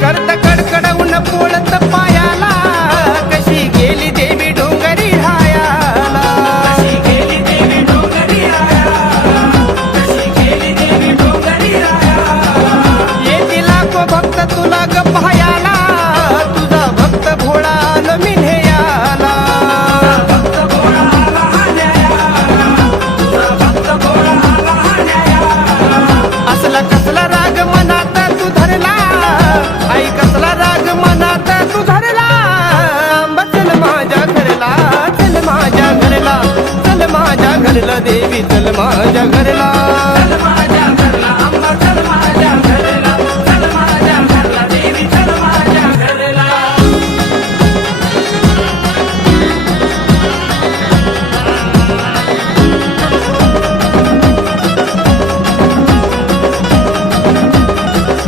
करत कडकडवून पोळत पायाला कशी गेली देवी डोंगरी रायाला कशी गेली देवी डोंगरी रायाला कशी गेली देवी डोंगरी रायाला येती लाखो भक्त तुला ग पायाला तुझा भक्त भोळा आलो मी न्यायाला भक्त भोळा आला हा न्यायाला तुझा भक्त भोळा आला हा न्यायाला असला कसला राग मनात तू धरला आई कसला राग मनात तू धरला चल माझ्या घरला चल माझ्या घरला चल माझ्या घरला देवी चल माझ्या घरला